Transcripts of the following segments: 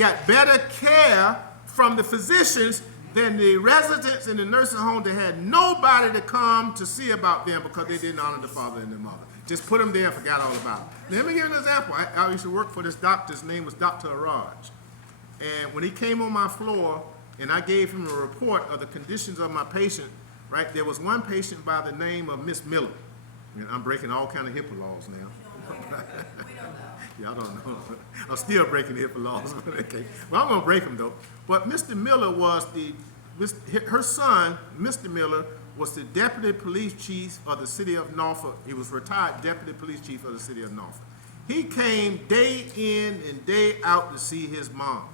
got better care from the physicians than the residents in the nursing home that had nobody to come to see about them because they didn't honor the father and the mother. Just put them there and forgot all about it. Let me give you an example. I used to work for this doctor. His name was Dr. Araj. And when he came on my floor and I gave him a report of the conditions of my patient, right, there was one patient by the name of Miss Miller. And I'm breaking all kind of HIPAA laws now. Y'all don't know. I'm still breaking HIPAA laws. Okay. Well, I'm going to break them, though. But Mr. Miller was her son, Mr. Miller, was the deputy police chief of the city of Norfolk. He was retired deputy police chief of the city of Norfolk. He came day in and day out to see his mom.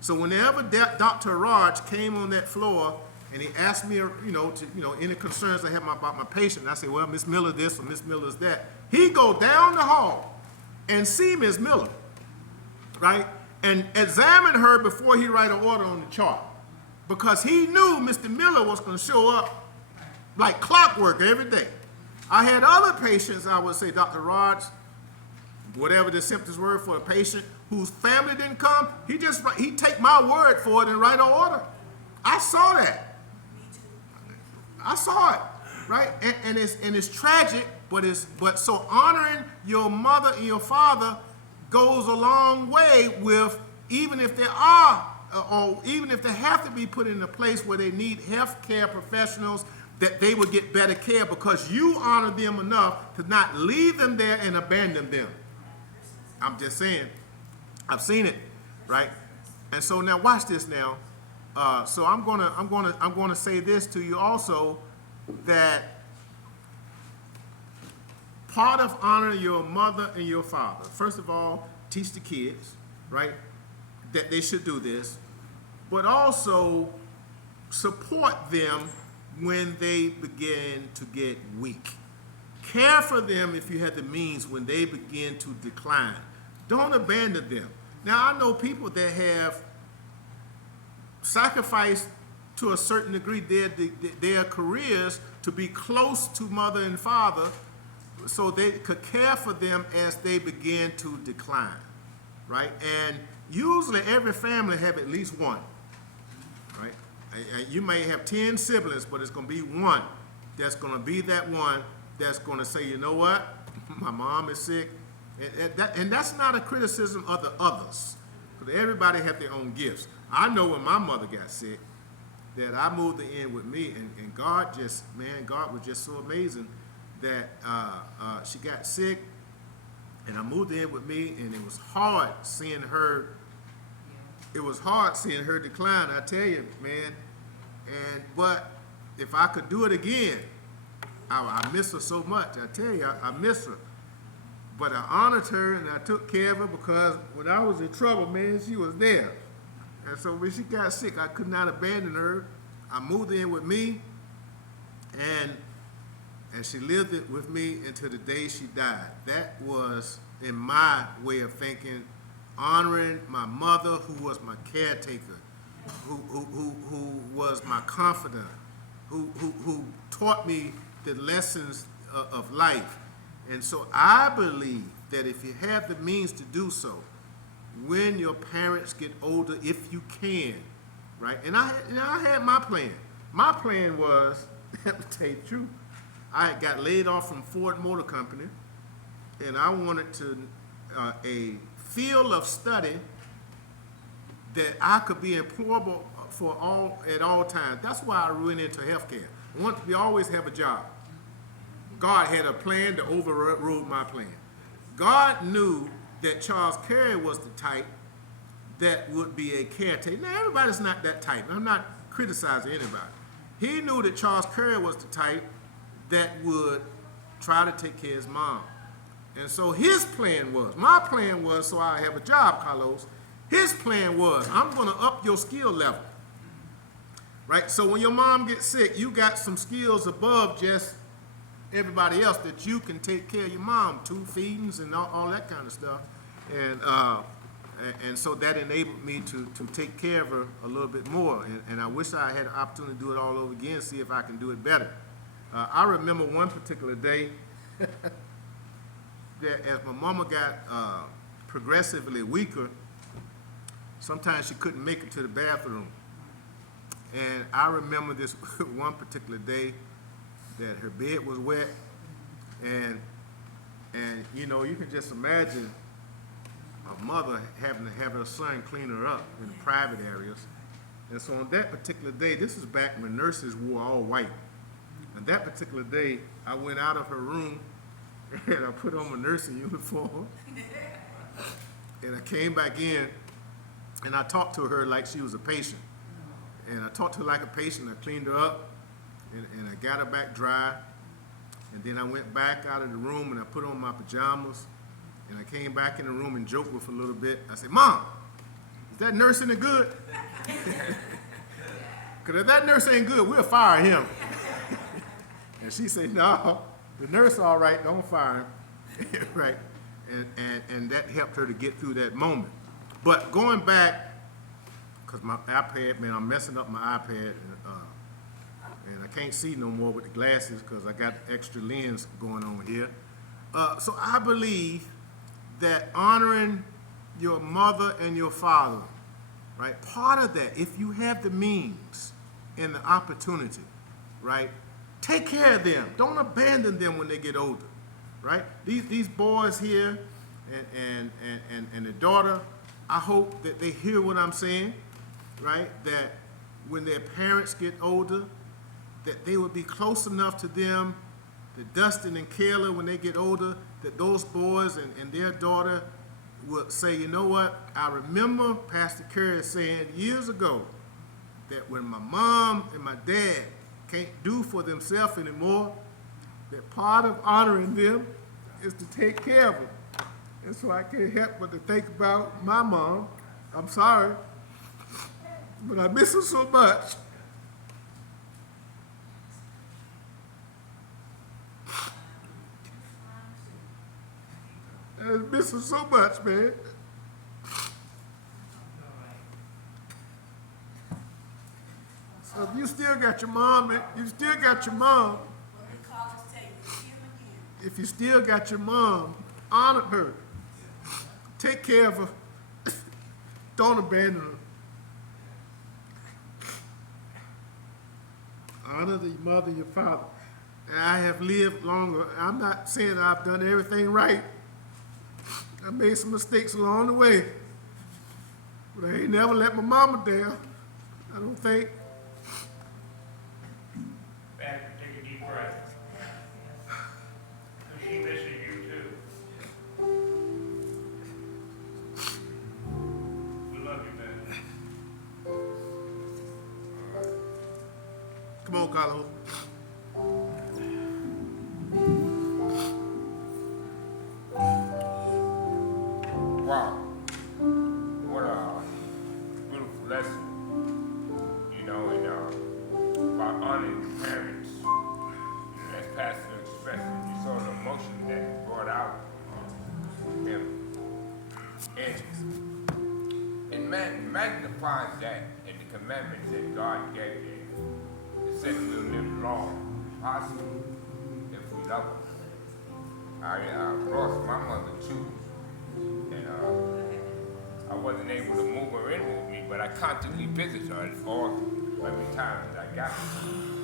So whenever Dr. Raj came on that floor and he asked me, any concerns I have about my patient, and I say, well, Miss Miller this or Miss Miller that, he go down the hall and see Miss Miller, right, and examine her before he write an order on the chart, because he knew Mr. Miller was going to show up like clockwork every day. I had other patients, I would say, Dr. Raj, whatever the symptoms were for a patient whose family didn't come, he'd take my word for it and write an order. I saw that. I saw it, right? And it's tragic, but so honoring your mother and your father goes a long way with, even if they are, or even if they have to be put in a place where they need health care professionals, that they will get better care because you honor them enough to not leave them there and abandon them. I'm just saying, I've seen it, right? And so now watch this now. So I'm gonna say this to you also, that part of honoring your mother and your father, first of all, teach the kids, right, that they should do this, but also support them when they begin to get weak. Care for them if you have the means when they begin to decline. Don't abandon them. Now, I know people that have sacrificed to a certain degree their careers to be close to mother and father so they could care for them as they begin to decline, right? And usually every family have at least one, right? You may have 10 siblings, but it's going to be one that's going to be that one that's going to say, you know what, my mom is sick. And that's not a criticism of the others, because everybody have their own gifts. I know when my mother got sick, that I moved her in with me, and God was just so amazing that she got sick, and I moved her in with me, and it was hard seeing her. It was hard seeing her decline, I tell you, man. But if I could do it again, I miss her so much. I tell you, I miss her. But I honored her and I took care of her, because when I was in trouble, man, she was there. And so when she got sick, I could not abandon her. I moved her in with me, and she lived it with me until the day she died. That was, in my way of thinking, honoring my mother, who was my caretaker, who was my confidant, who taught me the lessons of life. And so I believe that if you have the means to do so, when your parents get older, if you can, right? And I had my plan. My plan was, to tell you the truth, I had got laid off from Ford Motor Company, and I wanted to a field of study that I could be employable at all times. That's why I went into healthcare. We always have a job. God had a plan to override my plan. God knew that Charles Carey was the type that would be a caretaker. Now, everybody's not that type. I'm not criticizing anybody. He knew that Charles Carey was the type that would try to take care of his mom. And so his plan was, my plan was, so I have a job, Carlos. His plan was, I'm going to up your skill level. Right? So when your mom gets sick, you got some skills above just everybody else that you can take care of your mom, 2 feedings and all that kind of stuff. And so that enabled me to take care of her a little bit more. And I wish I had an opportunity to do it all over again, see if I can do it better. I remember one particular day that as my mama got progressively weaker, sometimes she couldn't make it to the bathroom. And I remember this one particular day that her bed was wet, and you know, you can just imagine a mother having to have her son clean her up in the private areas. And so on that particular day, this is back when nurses wore all white. And that particular day, I went out of her room and I put on my nursing uniform. And I came back in and I talked to her like she was a patient. And I talked to her like a patient. I cleaned her up and I got her back dry. And then I went back out of the room and I put on my pajamas. And I came back in the room and joked with her a little bit. I said, "Mom, is that nurse any good? Because if that nurse ain't good, we'll fire him." And she said, "No, the nurse all right, don't fire him." Right? And that helped her to get through that moment. But going back, because my iPad, man, I'm messing up my iPad, and I can't see no more with the glasses because I got extra lens going on here. So I believe that honoring your mother and your father, right? Part of that, if you have the means and the opportunity, right? Take care of them. Don't abandon them when they get older, right? These boys here and the daughter, I hope that they hear what I'm saying, right? That when their parents get older, that they will be close enough to them, that Dustin and Kayla, when they get older, that those boys and their daughter will say, "You know what? I remember Pastor Curry saying years ago that when my mom and my dad can't do for themselves anymore, that part of honoring them is to take care of them." And so I can't help but to think about my mom. I'm sorry, but I miss her so much. I miss her so much, man. So if you still got your mom, if you still got your mom, honor her. Take care of her. Don't abandon her. Honor the mother and your father. And I have lived longer. I'm not saying I've done everything right. I made some mistakes along the way. But I ain't never let my mama down, I don't think. Back, take a deep breath. She misses you too. We love you, man. Come on, Carlo. Wow, what a beautiful lesson, you know, and about honoring your parents. And as Pastor expressed, you saw the emotion that he brought out of him. And it magnifies that in the commandments that God gave you. It said we'll live long, possible, if we love Him. I lost my mother too. And I wasn't able to move her in with me, but I constantly visit her all every time that I got her.